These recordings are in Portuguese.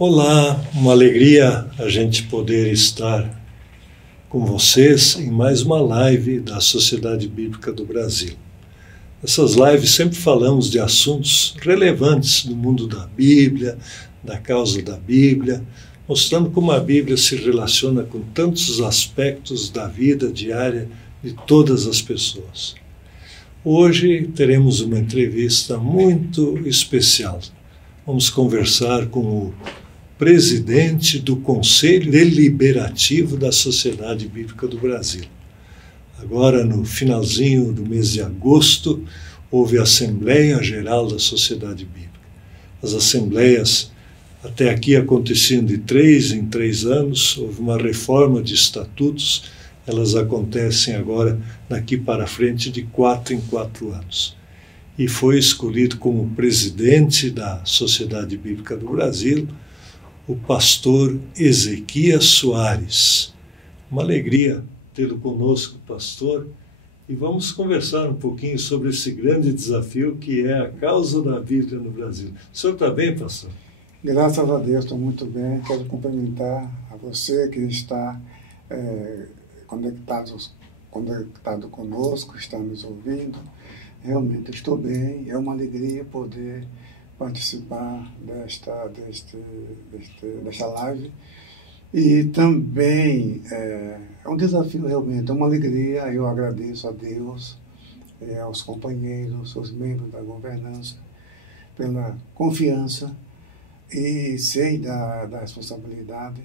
Olá, uma alegria a gente poder estar com vocês em mais uma live da Sociedade Bíblica do Brasil. Nessas lives sempre falamos de assuntos relevantes do mundo da Bíblia, da causa da Bíblia, mostrando como a Bíblia se relaciona com tantos aspectos da vida diária de todas as pessoas. Hoje teremos uma entrevista muito especial. Vamos conversar com o presidente do Conselho Deliberativo da Sociedade Bíblica do Brasil. Agora, no finalzinho do mês de agosto, houve a Assembleia Geral da Sociedade Bíblica. As assembleias até aqui aconteciam de 3 em 3 anos, houve uma reforma de estatutos, elas acontecem agora, daqui para frente, de 4 em 4 anos. E foi escolhido como presidente da Sociedade Bíblica do Brasil o pastor Ezequias Soares. Uma alegria tê-lo conosco, pastor, e vamos conversar um pouquinho sobre esse grande desafio que é a causa da Bíblia no Brasil. O senhor está bem, pastor? Graças a Deus, estou muito bem. Quero cumprimentar a você que está conectado conosco, está nos ouvindo. Realmente estou bem, é uma alegria poder participar desta live. E também é um desafio realmente, é uma alegria. Eu agradeço a Deus, aos companheiros, aos membros da governança, pela confiança, e sei da responsabilidade.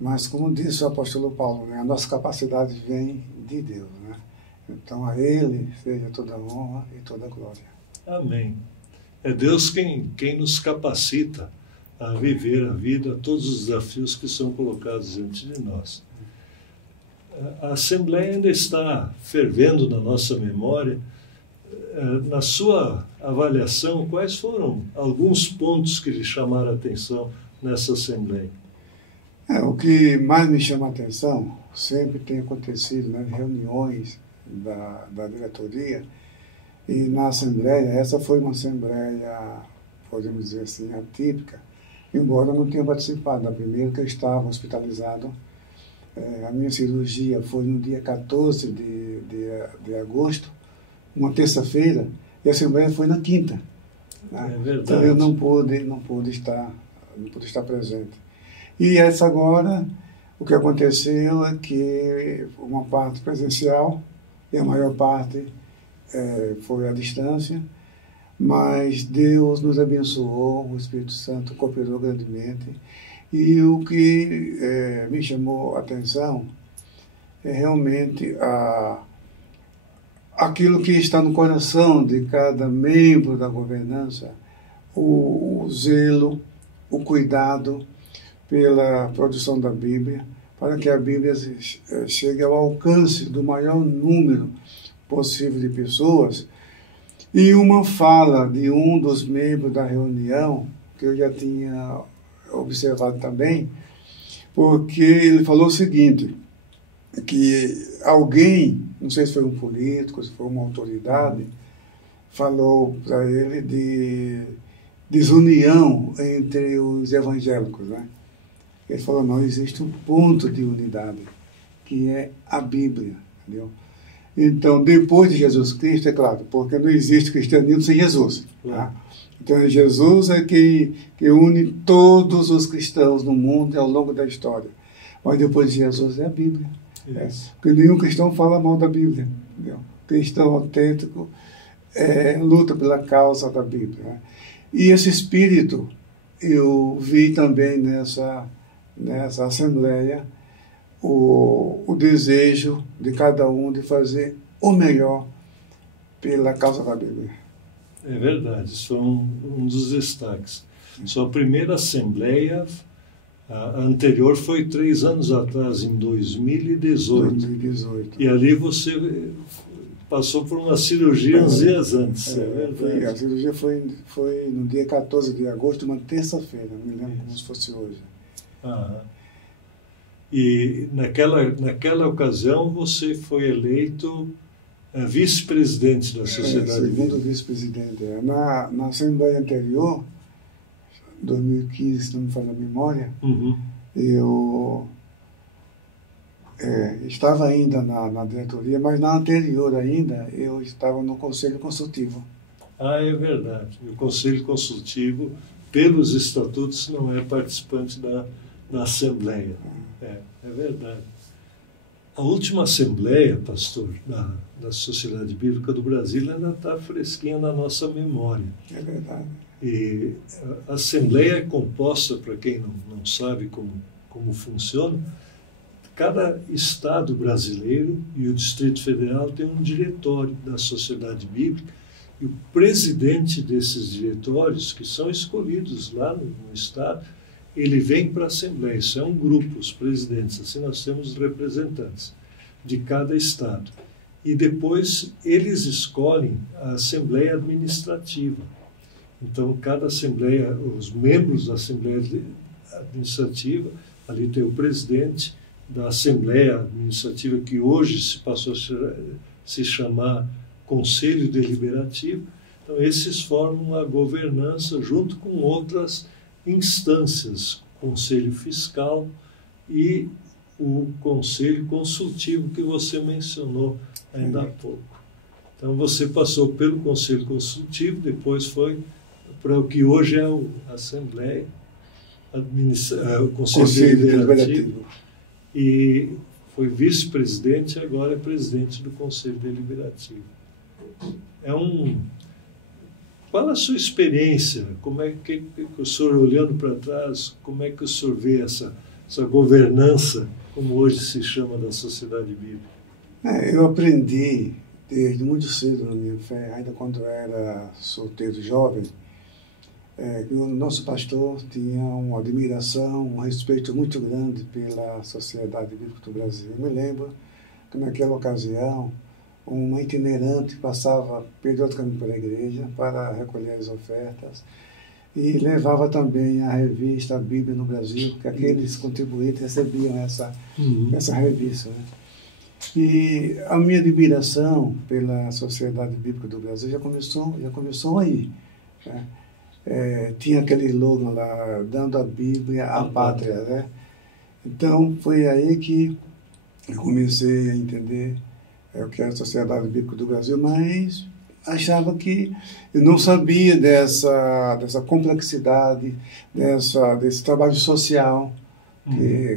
Mas, como disse o apóstolo Paulo, né, a nossa capacidade vem de Deus, né? Então, a Ele seja toda a honra e toda a glória. Amém. É Deus quem nos capacita a viver a vida, todos os desafios que são colocados diante de nós. A Assembleia ainda está fervendo na nossa memória. Na sua avaliação, quais foram alguns pontos que lhe chamaram a atenção nessa Assembleia? O que mais me chama a atenção sempre tem acontecido nas reuniões da diretoria e na Assembleia. Essa foi uma Assembleia, podemos dizer assim, atípica, embora eu não tenha participado da primeira, que eu estava hospitalizado. A minha cirurgia foi no dia 14 de agosto, uma terça-feira, e a Assembleia foi na quinta. Né? É verdade. Então eu não pude estar presente. E essa agora, o que aconteceu é que uma parte presencial e a maior parte foi à distância, mas Deus nos abençoou, o Espírito Santo cooperou grandemente. E o que me chamou a atenção é realmente aquilo que está no coração de cada membro da governança, o zelo, o cuidado pela produção da Bíblia, para que a Bíblia chegue ao alcance do maior número possível de pessoas. E uma fala de um dos membros da reunião, que eu já tinha observado também, porque ele falou o seguinte, que alguém, não sei se foi um político, se foi uma autoridade, falou para ele de desunião entre os evangélicos, né? Ele falou, não, existe um ponto de unidade, que é a Bíblia, entendeu? Então, depois de Jesus Cristo, é claro, porque não existe cristianismo sem Jesus. Tá? Então, Jesus é que une todos os cristãos no mundo ao longo da história. Mas depois de Jesus é a Bíblia. Porque nenhum cristão fala mal da Bíblia. Entendeu? Cristão autêntico luta pela causa da Bíblia. Né? E esse espírito eu vi também nessa Assembleia, o desejo de cada um de fazer o melhor pela causa da Bíblia. É verdade, isso é um dos destaques. Sua primeira Assembleia, a anterior, foi 3 anos atrás, em 2018. E ali você passou por uma cirurgia uns dias antes. A cirurgia foi no dia 14 de agosto, uma terça-feira, me lembro como se fosse hoje. E naquela ocasião você foi eleito vice-presidente da Sociedade Bíblica. Segundo vice-presidente. Na Assembleia anterior, 2015, se não me falha a memória, Uhum. eu estava ainda na diretoria, mas na anterior ainda eu estava no Conselho Consultivo. Ah, é verdade. O Conselho Consultivo, pelos estatutos, não é participante da Assembleia. É verdade. A última Assembleia, pastor, da Sociedade Bíblica do Brasil, ainda está fresquinha na nossa memória. É verdade. E a Assembleia é composta, para quem não sabe como funciona, cada estado brasileiro e o Distrito Federal tem um diretório da Sociedade Bíblica, e o presidente desses diretórios, que são escolhidos lá no estado, ele vem para a Assembleia. Isso é um grupo, os presidentes. Assim nós temos representantes de cada estado. E depois eles escolhem a Assembleia Administrativa. Então, cada Assembleia, os membros da Assembleia Administrativa, ali tem o presidente da Assembleia Administrativa, que hoje se passou a se chamar Conselho Deliberativo. Então, esses formam a governança junto com outras instâncias, Conselho Fiscal e o Conselho Consultivo que você mencionou ainda há pouco. Então, você passou pelo Conselho Consultivo, depois foi para o que hoje é a Assembleia, o Conselho Deliberativo, e foi vice-presidente, agora é presidente do Conselho Deliberativo. Qual a sua experiência? Como é que o senhor, olhando para trás, como é que o senhor vê essa governança, como hoje se chama, da Sociedade Bíblica? Eu aprendi desde muito cedo na minha fé, ainda quando eu era solteiro jovem, que o nosso pastor tinha uma admiração, um respeito muito grande pela Sociedade Bíblica do Brasil. Eu me lembro que naquela ocasião, uma itinerante passava periodicamente pela igreja para recolher as ofertas e levava também a revista Bíblia no Brasil, que aqueles contribuintes recebiam essa revista, né? E a minha admiração pela Sociedade Bíblica do Brasil já começou aí, né? Tinha aquele slogan lá, dando a Bíblia à pátria, né? Então, foi aí que eu comecei a entender o que era a Sociedade Bíblica do Brasil, mas achava que eu não sabia dessa complexidade, desse trabalho social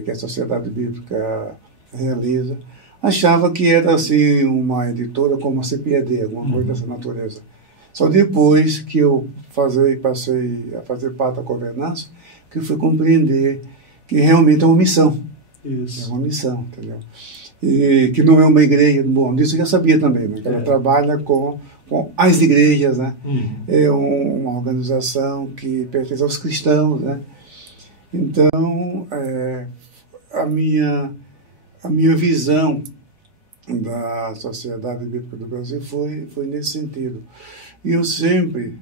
que a Sociedade Bíblica realiza. Achava que era assim uma editora como a CPED, alguma coisa dessa natureza. Só depois que eu passei a fazer parte da governança, que eu fui compreender que realmente é uma missão. Isso. É uma missão, entendeu? E que não é uma igreja, bom, disso eu já sabia também, né? Que ela trabalha com as igrejas, né? É uma organização que pertence aos cristãos, né? Então, a minha visão da Sociedade Bíblica do Brasil foi nesse sentido. E eu sempre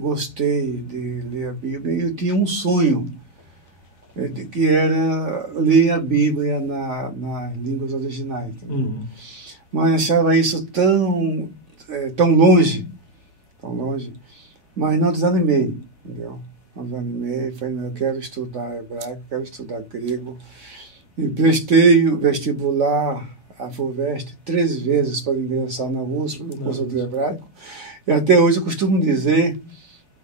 gostei de ler a Bíblia, e eu tinha um sonho, que era ler a Bíblia nas línguas originais. Mas achava isso tão longe, mas não desanimei, entendeu? Não desanimei, falei, não, eu quero estudar hebraico, quero estudar grego, e prestei o vestibular, a FUVEST, 3 vezes para ingressar na USP, no curso de hebraico, e até hoje eu costumo dizer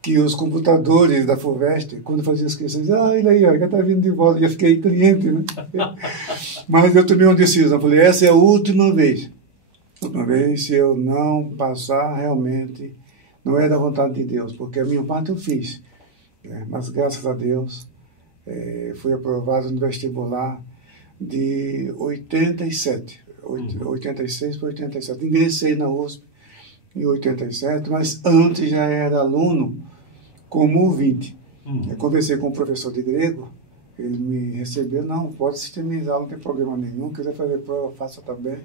que os computadores da FUVEST, quando faziam as inscrições, ele aí, já está vindo de volta, já fiquei cliente, né? Mas eu tomei uma decisão, falei, essa é a última vez. Última vez, se eu não passar, realmente, não é da vontade de Deus, porque a minha parte eu fiz, né? Mas graças a Deus, fui aprovado no vestibular de 87, 86 para 87. Ingressei na USP em 87, mas antes já era aluno como ouvinte. Eu conversei com um professor de grego, ele me recebeu, não, pode sistemizar, não tem problema nenhum, quiser fazer prova, faça também.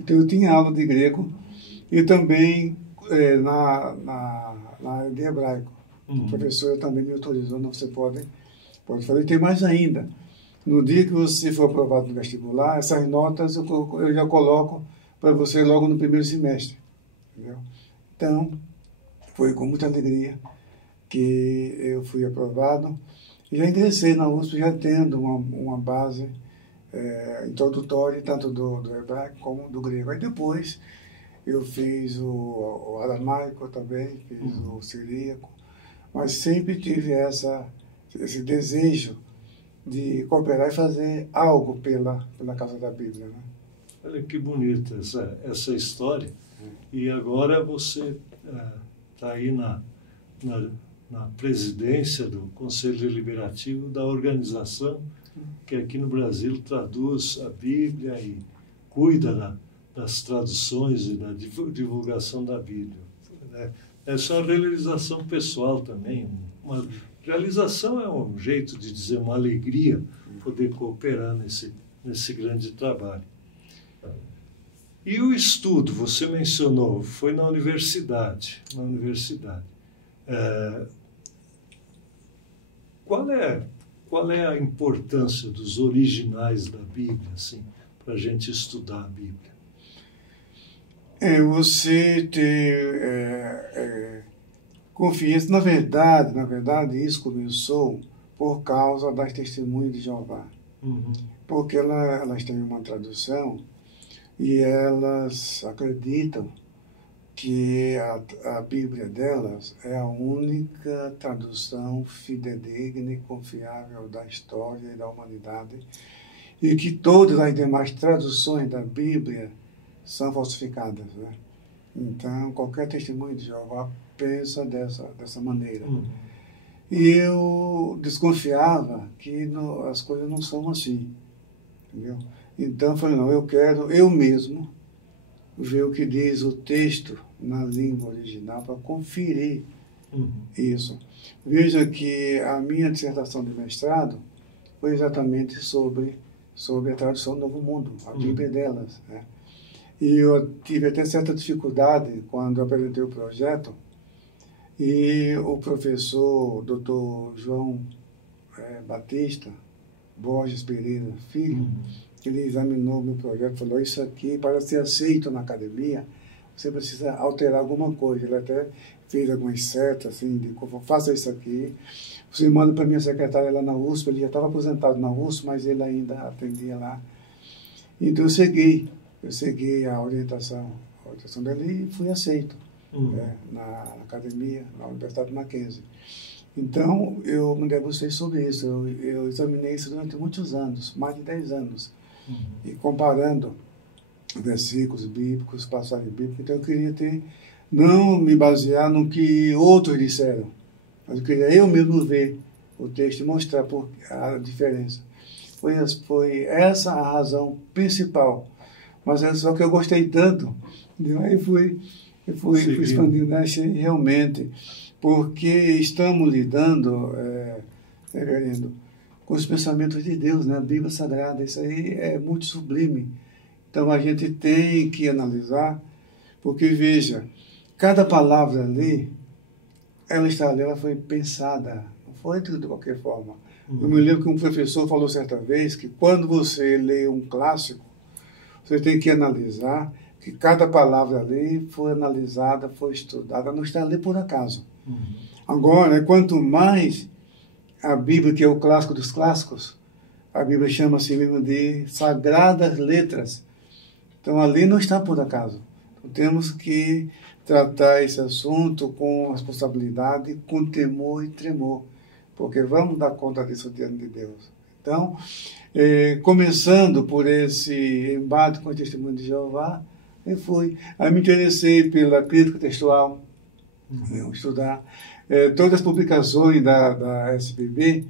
Então eu tinha aula de grego e também na área de hebraico. O professor também me autorizou, não, você pode fazer. E tem mais ainda, no dia que você for aprovado no vestibular, essas notas eu já coloco para você logo no primeiro semestre. Entendeu? Então, foi com muita alegria que eu fui aprovado. E já ingressei na USP já tendo uma base introdutória, tanto do hebraico como do grego. Aí depois eu fiz o aramaico também, fiz o siríaco, mas sempre tive esse desejo de cooperar e fazer algo pela causa da Bíblia, né? Olha que bonita essa história. E agora você está aí na presidência do Conselho Deliberativo da organização que aqui no Brasil traduz a Bíblia e cuida das traduções e da divulgação da Bíblia. Essa é uma realização pessoal também. Uma realização é um jeito de dizer uma alegria poder cooperar nesse grande trabalho. E o estudo, você mencionou, foi na universidade. Qual é a importância dos originais da Bíblia, assim, para a gente estudar a Bíblia? Você ter confiança. Na verdade, isso começou por causa das Testemunhas de Jeová. Uhum. Porque elas têm uma tradução e elas acreditam que a Bíblia delas é a única tradução fidedigna e confiável da história e da humanidade, e que todas as demais traduções da Bíblia são falsificadas, né? Então, qualquer testemunho de Jeová pensa dessa maneira. Uhum. E eu desconfiava que as coisas não são assim, entendeu? Então, eu falei, não, eu quero eu mesmo ver o que diz o texto na língua original para conferir isso. Veja que a minha dissertação de mestrado foi exatamente sobre a tradução do Novo Mundo, a Bíblia delas, né? E eu tive até certa dificuldade quando eu apresentei o projeto, e o professor Dr. João Batista Borges Pereira Filho, ele examinou meu projeto e falou, isso aqui, para ser aceito na academia, você precisa alterar alguma coisa. Ele até fez algumas setas, assim, de faça isso aqui. Você manda para minha secretária lá na USP, ele já estava aposentado na USP, mas ele ainda atendia lá. Então eu segui a orientação dele e fui aceito na academia, na Universidade Mackenzie. Então, eu me debrucei sobre isso. Eu examinei isso durante muitos anos, mais de 10 anos. E comparando versículos bíblicos, passagens bíblicas. Então, eu queria não me basear no que outros disseram, mas eu queria eu mesmo ver o texto e mostrar a diferença. Foi essa a razão principal. Mas é só que eu gostei tanto, aí fui expandindo, achei realmente, porque estamos lidando, reverendo, com os pensamentos de Deus, né? A Bíblia Sagrada, isso aí é muito sublime. Então a gente tem que analisar, porque veja, cada palavra ali, ela está ali, ela foi pensada, não foi de qualquer forma. Eu me lembro que um professor falou certa vez que quando você lê um clássico, você tem que analisar que cada palavra ali foi analisada, foi estudada, não está ali por acaso. Agora, quanto mais a Bíblia, que é o clássico dos clássicos, a Bíblia chama assim mesmo de sagradas letras. Então, ali não está por acaso. Então, temos que tratar esse assunto com responsabilidade, com temor e tremor, porque vamos dar conta disso diante de Deus. Então, começando por esse embate com o Testemunho de Jeová, eu fui. Aí me interessei pela crítica textual, estudar todas as publicações da SBB,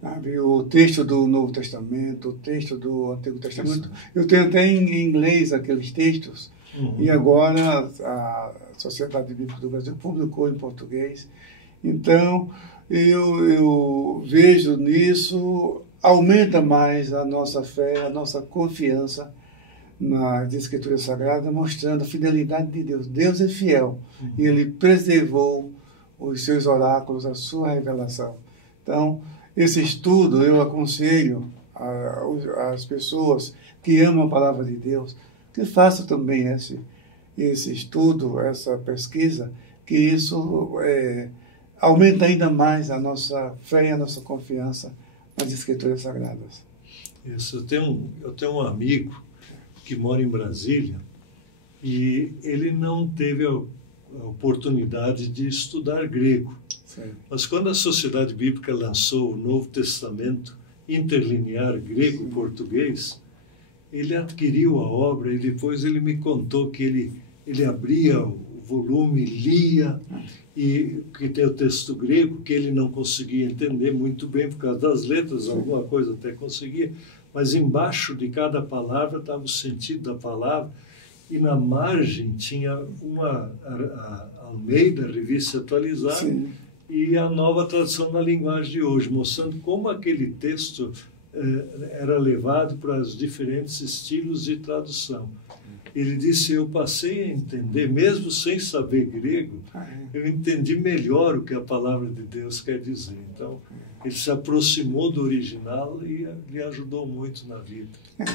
sabe, o texto do Novo Testamento, o texto do Antigo Testamento. Eu tenho até em inglês aqueles textos, e agora a Sociedade Bíblica do Brasil publicou em português. Então, eu vejo nisso, aumenta mais a nossa fé, a nossa confiança nas Escrituras Sagradas, mostrando a fidelidade de Deus. Deus é fiel, e Ele preservou os seus oráculos, a sua revelação. Então, esse estudo eu aconselho as pessoas que amam a palavra de Deus, que façam também esse estudo, essa pesquisa, que isso aumenta ainda mais a nossa fé e a nossa confiança nas Escrituras Sagradas. Isso, eu tenho um amigo que mora em Brasília e ele não teve a oportunidade de estudar grego. Sim. Mas quando a Sociedade Bíblica lançou o Novo Testamento interlinear grego-português, ele adquiriu a obra e depois ele me contou que ele abria o volume, lia, e que tem o texto grego, que ele não conseguia entender muito bem por causa das letras, alguma coisa até conseguia, mas embaixo de cada palavra estava o sentido da palavra, e na margem tinha a Almeida, Revista Atualizada, Sim. e a Nova Tradução na Linguagem de Hoje, mostrando como aquele texto era levado para os diferentes estilos de tradução. Ele disse, eu passei a entender, mesmo sem saber grego, eu entendi melhor o que a palavra de Deus quer dizer. Então, ele se aproximou do original e lhe ajudou muito na vida.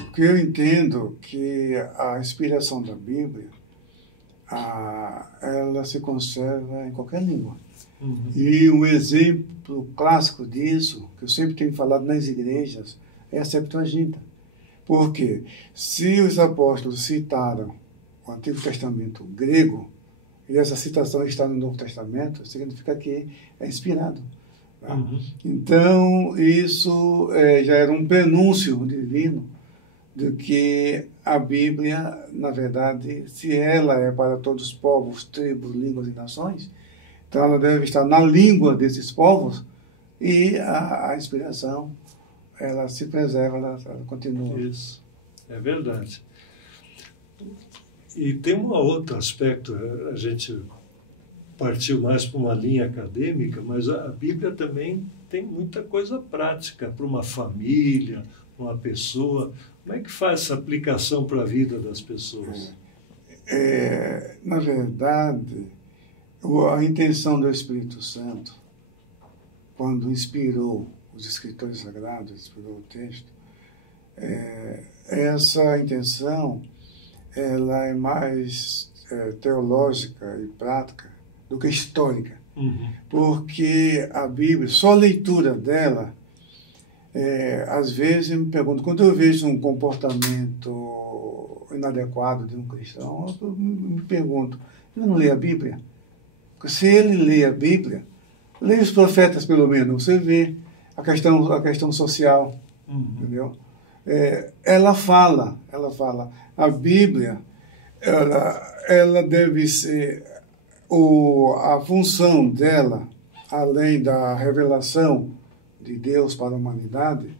Porque eu entendo que a inspiração da Bíblia, ela se conserva em qualquer língua. Uhum. E um exemplo clássico disso, que eu sempre tenho falado nas igrejas, é a Septuaginta. Porque se os apóstolos citaram o Antigo Testamento grego, e essa citação está no Novo Testamento, significa que é inspirado. Tá? Uhum. Então, isso já era um prenúncio divino de que a Bíblia, na verdade, se ela é para todos os povos, tribos, línguas e nações, então ela deve estar na língua desses povos e a inspiração ela se preserva, ela continua. Isso, é verdade. E tem um outro aspecto, a gente partiu mais para uma linha acadêmica, mas a Bíblia também tem muita coisa prática para uma família, para uma pessoa. Como é que faz essa aplicação para a vida das pessoas? Na verdade, a intenção do Espírito Santo, quando inspirou os escritores sagrados, inspirou o texto, essa intenção ela é mais teológica e prática do que histórica. Uhum. Porque a Bíblia, só a leitura dela, às vezes eu me pergunto, quando eu vejo um comportamento inadequado de um cristão, eu me pergunto, ele não lê a Bíblia? Porque se ele lê a Bíblia, lê os profetas pelo menos, você vê a questão social, entendeu? Ela fala, a Bíblia, ela deve ser, a função dela, além da revelação de Deus para a humanidade,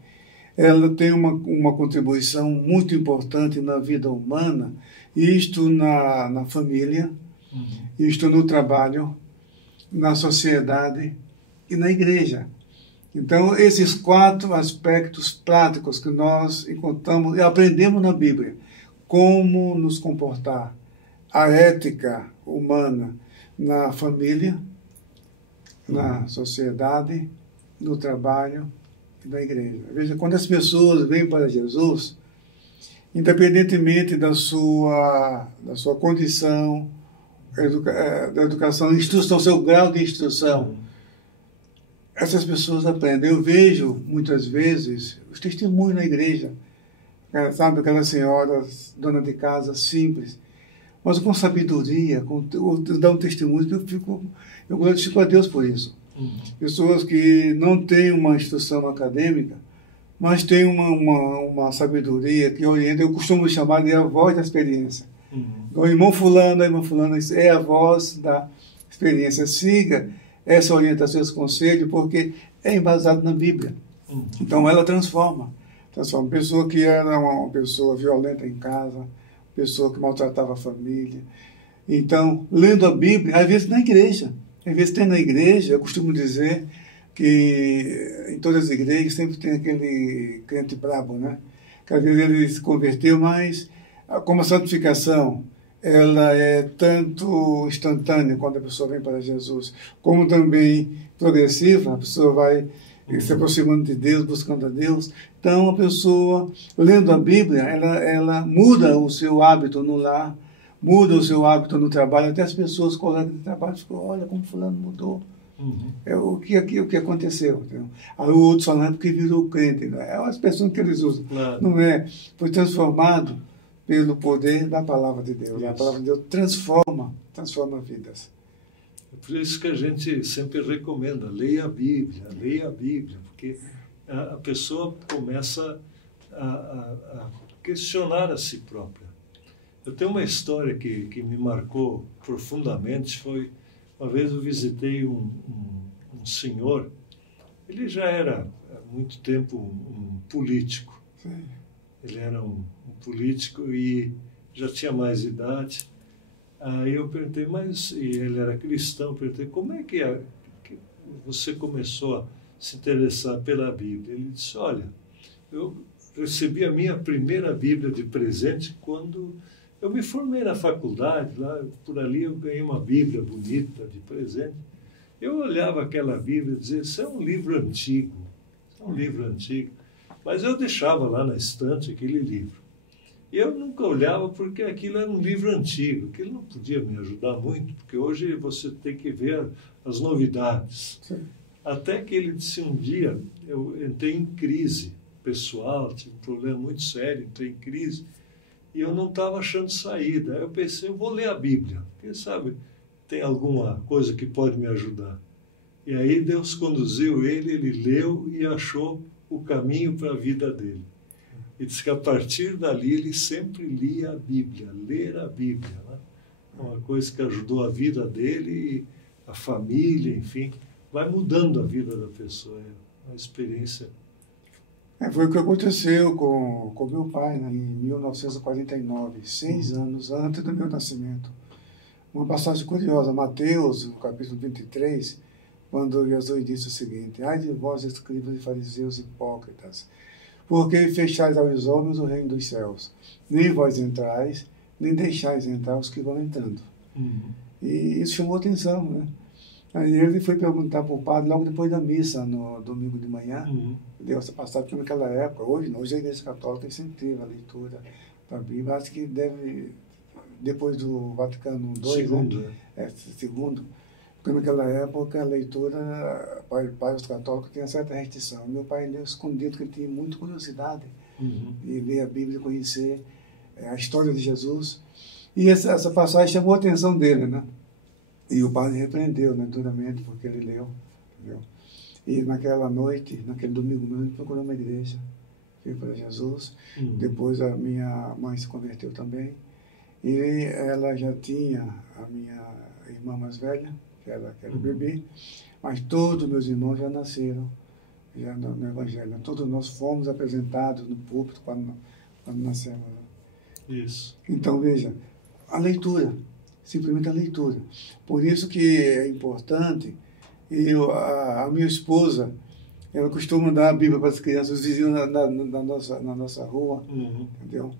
ela tem uma contribuição muito importante na vida humana, isto na família, isto no trabalho, na sociedade e na igreja. Então, esses 4 aspectos práticos que nós encontramos e aprendemos na Bíblia, como nos comportar, a ética humana na família, na sociedade, no trabalho e na igreja. Veja, quando as pessoas vêm para Jesus, independentemente da sua condição, da educação, instrução, seu grau de instrução, essas pessoas aprendem. Eu vejo, muitas vezes, os testemunhos na igreja, sabe, aquelas senhoras, dona de casa, simples, mas com sabedoria, dá um testemunho que eu glorifico a Deus por isso. Pessoas que não têm uma instrução acadêmica, mas têm uma sabedoria que orienta, eu costumo chamar de a voz da experiência. O irmão fulano, a irmã fulana, é a voz da experiência. Siga essa orientação, esse conselho, porque é embasado na Bíblia. Então ela transforma. Pessoa que era uma pessoa violenta em casa, pessoa que maltratava a família. Então, lendo a Bíblia, às vezes na igreja. Às vezes tem na igreja, eu costumo dizer que em todas as igrejas sempre tem aquele crente brabo, né? Que às vezes ele se converteu, mas como a santificação ela é tanto instantânea quando a pessoa vem para Jesus, como também progressiva, a pessoa vai se aproximando de Deus, buscando a Deus. Então, a pessoa, lendo a Bíblia, ela muda o seu hábito no lar, muda o seu hábito no trabalho. Até as pessoas, colegas de trabalho, ficam, olha como fulano mudou. É o que aconteceu. Entendeu? Aí o outro falando porque virou crente. Não é? É uma expressão que eles usam. Claro. Não é? Foi transformado pelo poder da palavra de Deus. Isso. A palavra de Deus transforma vidas. É por isso que a gente sempre recomenda, leia a Bíblia, porque a pessoa começa a questionar a si própria. Eu tenho uma história que me marcou profundamente, foi uma vez eu visitei um senhor, ele já era há muito tempo um político. Sim. Ele era um político e já tinha mais idade. Aí eu perguntei, e ele era cristão, eu perguntei, como é que você começou a se interessar pela Bíblia? Ele disse, olha, eu recebi a minha primeira Bíblia de presente quando eu me formei na faculdade, lá por ali eu ganhei uma Bíblia bonita de presente. Eu olhava aquela Bíblia e dizia, isso é um livro antigo, mas eu deixava lá na estante aquele livro. E eu nunca olhava porque aquilo era um livro antigo, que ele não podia me ajudar muito, porque hoje você tem que ver as novidades. Sim. Até que ele disse um dia, eu entrei em crise pessoal, tive um problema muito sério, entrei em crise, e eu não estava achando saída. Aí eu pensei, eu vou ler a Bíblia, quem sabe tem alguma coisa que pode me ajudar. E aí Deus conduziu ele leu e achou o caminho para a vida dele. E diz que a partir dali ele sempre lia a Bíblia, ler a Bíblia. Né? Uma coisa que ajudou a vida dele e a família, enfim, vai mudando a vida da pessoa. É uma experiência. Foi o que aconteceu com meu pai, né, em 1949, 6 anos antes do meu nascimento. Uma passagem curiosa, Mateus, no capítulo 23, quando Jesus disse o seguinte, ai de vós, escribas e fariseus hipócritas, porque fechais aos homens o reino dos céus. Nem vós entrais, nem deixais entrar os que vão entrando. E isso chamou atenção, né? Aí ele foi perguntar para o padre logo depois da missa, no domingo de manhã. Deu essa passagem, porque naquela época, hoje a Igreja Católica incentiva a leitura da Bíblia. Acho que deve, depois do Vaticano II, segundo, né? Segundo. Porque naquela época a leitura, para os católicos, tinha certa restrição. Meu pai leu escondido, porque ele tinha muita curiosidade de ler a Bíblia, conhecer a história de Jesus. E essa passagem chamou a atenção dele, né? E o padre repreendeu, né, duramente, porque ele leu. Entendeu? E naquela noite, naquele domingo mesmo, ele procurou uma igreja, veio para Jesus. Depois a minha mãe se converteu também. E ela já tinha a minha irmã mais velha, que era bebê, mas todos meus irmãos já nasceram já no Evangelho. Todos nós fomos apresentados no púlpito quando nascemos. Isso. Então, veja, a leitura, simplesmente a leitura. Por isso que é importante, a minha esposa, ela costuma dar a Bíblia para as crianças, os vizinhos na nossa rua, entendeu?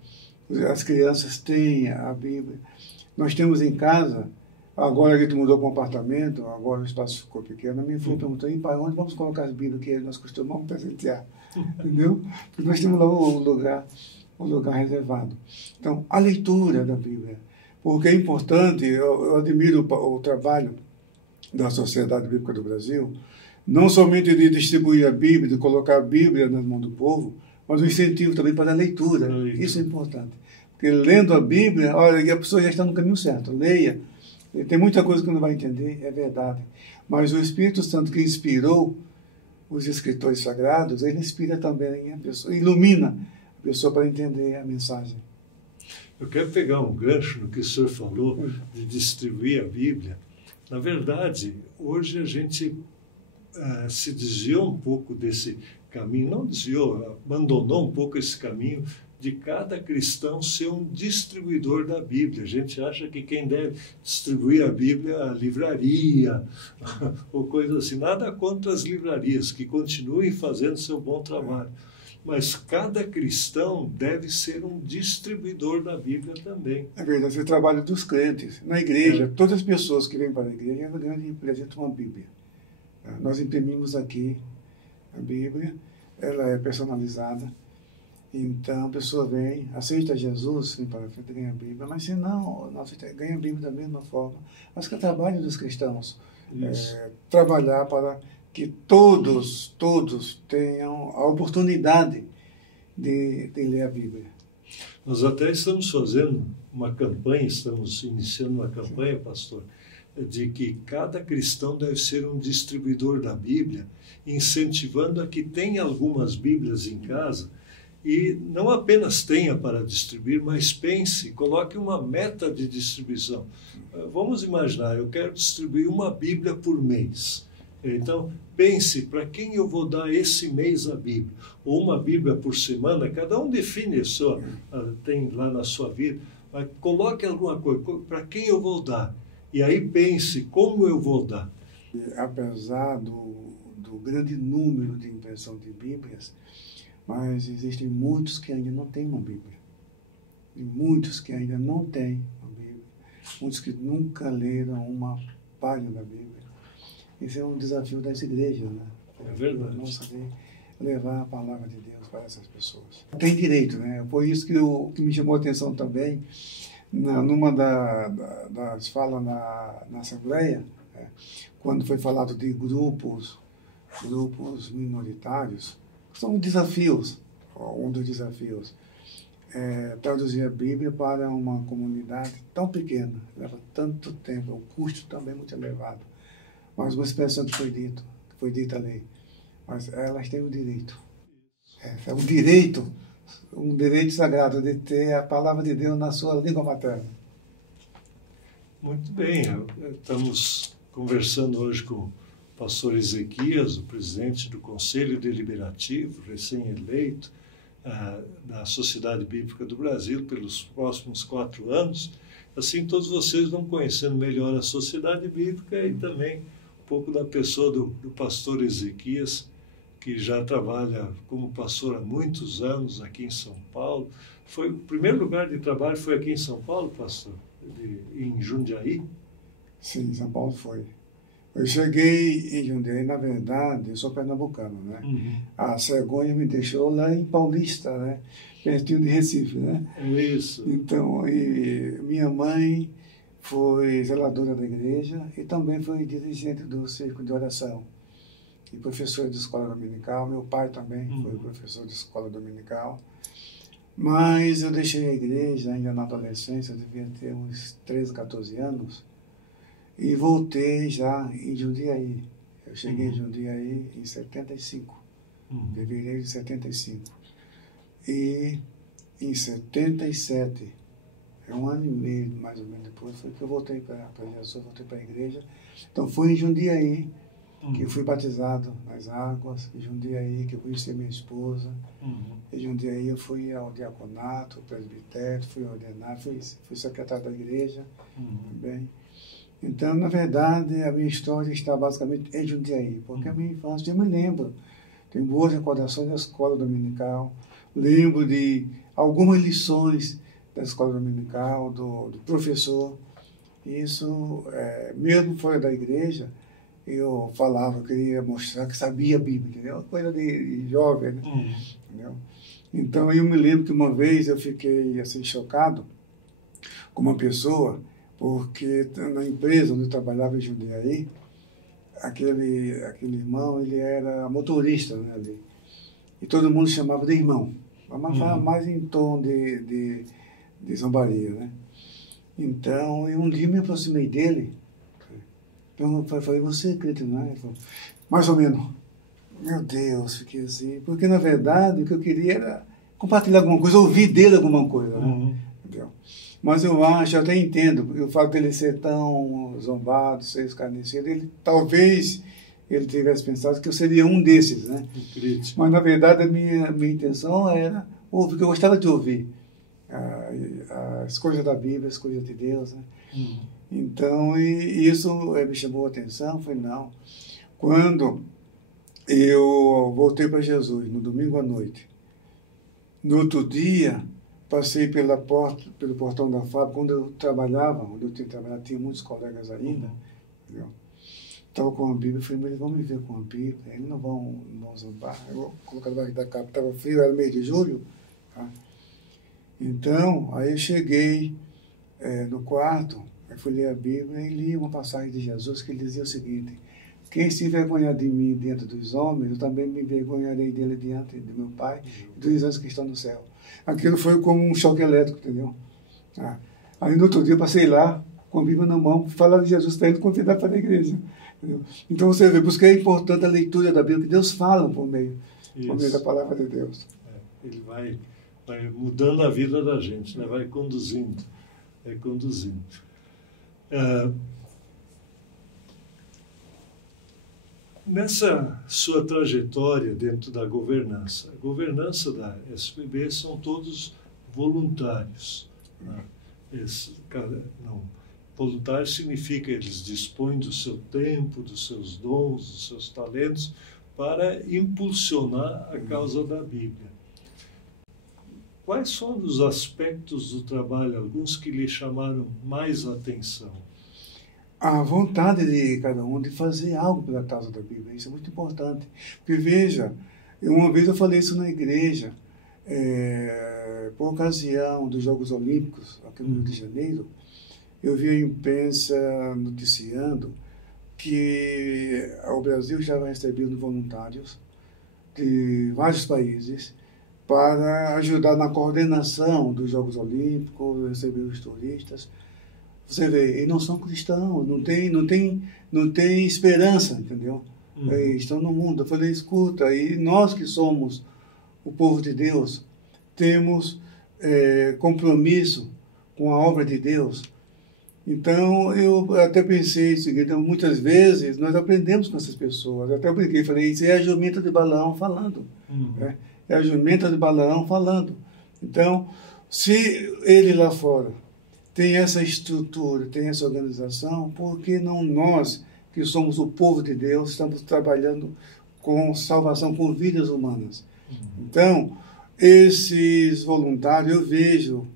As crianças têm a Bíblia. Nós temos em casa, agora a gente mudou para um apartamento, agora o espaço ficou pequeno, a minha filha perguntou, e para onde vamos colocar as Bíblias que nós costumamos presentear? Entendeu? Porque nós temos lá um lugar reservado. Então, a leitura da Bíblia, porque é importante, eu admiro o trabalho da Sociedade Bíblica do Brasil, não somente de distribuir a Bíblia, de colocar a Bíblia nas mãos do povo, mas um incentivo também para a leitura. Isso é importante. Porque lendo a Bíblia, olha, a pessoa já está no caminho certo. Leia. Tem muita coisa que não vai entender, é verdade. Mas o Espírito Santo que inspirou os escritores sagrados, ele inspira também a pessoa, ilumina a pessoa para entender a mensagem. Eu quero pegar um gancho no que o senhor falou de distribuir a Bíblia. Na verdade, hoje a gente se desviou um pouco desse caminho, não desviou, abandonou um pouco esse caminho de cada cristão ser um distribuidor da Bíblia. A gente acha que quem deve distribuir a Bíblia é a livraria, ou coisa assim. Nada contra as livrarias, que continuem fazendo seu bom trabalho. Mas cada cristão deve ser um distribuidor da Bíblia também. É verdade, é o trabalho dos crentes. Na igreja, todas as pessoas que vêm para a igreja, elas apresentam uma Bíblia. Nós imprimimos aqui a Bíblia, ela é personalizada. Então, a pessoa vem, aceita Jesus, vem para a frente, ganha a Bíblia, mas se não, ganha a Bíblia da mesma forma. Mas que é o trabalho dos cristãos trabalhar para que todos tenham a oportunidade de ler a Bíblia. Nós até estamos fazendo uma campanha, estamos iniciando uma campanha, pastor, de que cada cristão deve ser um distribuidor da Bíblia, incentivando a que tenha algumas Bíblias em casa e não apenas tenha para distribuir, mas pense, coloque uma meta de distribuição. Vamos imaginar, eu quero distribuir uma Bíblia por mês. Então, pense, para quem eu vou dar esse mês a Bíblia? Ou uma Bíblia por semana, cada um define a sua, tem lá na sua vida, mas coloque alguma coisa, para quem eu vou dar? E aí pense, como eu vou dar? Apesar do grande número de impressão de Bíblias, mas existem muitos que ainda não têm uma Bíblia. E muitos que ainda não têm uma Bíblia. Muitos que nunca leram uma página da Bíblia. Esse é um desafio das igrejas, né? É verdade. Não saber levar a palavra de Deus para essas pessoas. Tem direito, né? Por isso que me chamou a atenção também, numa das falas na Assembleia, quando foi falado de grupos minoritários, são desafios, um dos desafios. Traduzir a Bíblia para uma comunidade tão pequena, leva tanto tempo, o custo também é muito elevado. Mas uma expressão que foi dita ali, mas elas têm o direito. É um direito sagrado de ter a palavra de Deus na sua língua materna. Muito bem, estamos conversando hoje com o pastor Ezequias, o presidente do Conselho Deliberativo, recém-eleito, da Sociedade Bíblica do Brasil pelos próximos 4 anos. Assim, todos vocês vão conhecendo melhor a Sociedade Bíblica e também um pouco da pessoa do pastor Ezequias, que já trabalha como pastor há muitos anos aqui em São Paulo. O primeiro lugar de trabalho foi aqui em São Paulo, pastor? Em Jundiaí? Sim, em São Paulo foi. Eu cheguei em Jundiaí, na verdade, eu sou pernambucano, né? Uhum. A cegonha me deixou lá em Paulista, né? Pertinho de Recife, né? Isso. Então, minha mãe foi zeladora da igreja e também foi dirigente do círculo de oração e professor de escola dominical. Meu pai também foi professor de escola dominical. Mas eu deixei a igreja ainda na adolescência, eu devia ter uns 13, 14 anos, e voltei já em Jundiaí. Eu cheguei em Jundiaí em 75, fevereiro de 75. E em 77, um ano e meio mais ou menos depois, foi que eu voltei para Jesus, voltei para a igreja. Então foi em Jundiaí que eu fui batizado nas águas, em Jundiaí que eu conheci a minha esposa, em Jundiaí eu fui ao diaconato, ao presbitério, fui ordenado, fui secretário da igreja também. Então, na verdade, a minha história está basicamente em Jundiaí, porque a minha infância, eu me lembro, tenho boas recordações da escola dominical, lembro de algumas lições da escola dominical, do professor. Isso, mesmo fora da igreja, eu falava, eu queria mostrar que sabia a Bíblia, entendeu? Uma coisa de jovem, né? Entendeu? Então, eu me lembro que uma vez eu fiquei assim chocado com uma pessoa, porque na empresa onde eu trabalhava em Jundiaí, aquele irmão, ele era motorista, né, ali, e todo mundo chamava de irmão, mas mais em tom de zombaria, né? Então, um dia eu me aproximei dele, então eu falei, você é crente, não é? Ele falou, mais ou menos. Meu Deus, fiquei assim, porque na verdade o que eu queria era compartilhar alguma coisa, ouvir dele alguma coisa, né? Entendeu? Mas eu até entendo, porque o fato dele ser tão zombado, ser escarnecido, talvez ele tivesse pensado que eu seria um desses, né? Mas na verdade a minha intenção era ouvir, porque eu gostava de ouvir as coisas da Bíblia, as coisas de Deus, né? Então, e isso me chamou a atenção, foi não. Quando eu voltei para Jesus, no domingo à noite, no outro dia, passei pelo portão da fábrica, onde eu trabalhava, onde eu tinha trabalhado, tinha muitos colegas ainda, entendeu? Estava com a Bíblia, eu falei, mas eles vão me ver com a Bíblia, eles não vão zombar. Eu vou colocar debaixo da capa, estava frio, era mês de julho, tá? Então, aí eu cheguei no quarto, Eu fui ler a Bíblia e li uma passagem de Jesus que dizia o seguinte: quem se envergonhar de mim diante dos homens, eu também me envergonharei dele diante de meu Pai e dos anjos que estão no céu. Aquilo foi como um choque elétrico, entendeu? Aí no outro dia eu passei lá, com a Bíblia na mão, falar de Jesus, está indo convidar para a igreja. Entendeu? Então você vê, por isso que é importante a leitura da Bíblia, que Deus fala por meio da palavra de Deus. Ele vai mudando a vida da gente, né? Vai conduzindo. Nessa sua trajetória dentro da governança, a governança da SPB são todos voluntários. Né? Voluntário significa eles dispõem do seu tempo, dos seus dons, dos seus talentos para impulsionar a causa da Bíblia. Quais foram os aspectos do trabalho, alguns que lhe chamaram mais a atenção? A vontade de cada um de fazer algo pela causa da Bíblia, isso é muito importante. Porque veja, uma vez eu falei isso na igreja, por ocasião dos Jogos Olímpicos, aqui no Rio de Janeiro, eu vi a imprensa noticiando que o Brasil já recebendo voluntários de vários países para ajudar na coordenação dos Jogos Olímpicos, receber os turistas. Você vê, eles não são cristãos, não tem esperança, entendeu? Eles estão no mundo. Eu falei, escuta, e nós que somos o povo de Deus, temos compromisso com a obra de Deus. Então, eu até pensei o seguinte, muitas vezes nós aprendemos com essas pessoas. Eu até brinquei, falei, isso é a jumenta de Balaão falando. Né? É a jumenta de Balaão falando. Então, se ele lá fora tem essa estrutura, tem essa organização, por que não nós, que somos o povo de Deus, estamos trabalhando com salvação, com vidas humanas? Então, esses voluntários eu vejo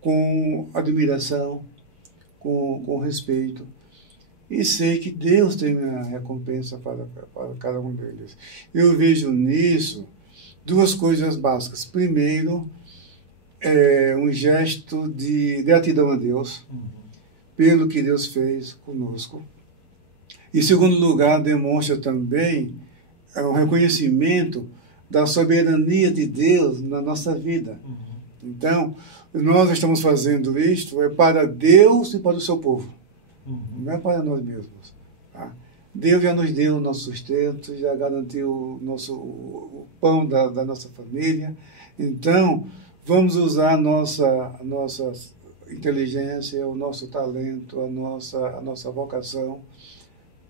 com admiração, com respeito, e sei que Deus tem uma recompensa para cada um deles. Eu vejo nisso duas coisas básicas. Primeiro, um gesto de gratidão a Deus pelo que Deus fez conosco. Em segundo lugar, demonstra também um reconhecimento da soberania de Deus na nossa vida. Então, nós estamos fazendo isto para Deus e para o seu povo. Não é para nós mesmos. Tá? Deus já nos deu o nosso sustento, já garantiu o pão da nossa família. Então, vamos usar a nossa inteligência, o nosso talento, a nossa vocação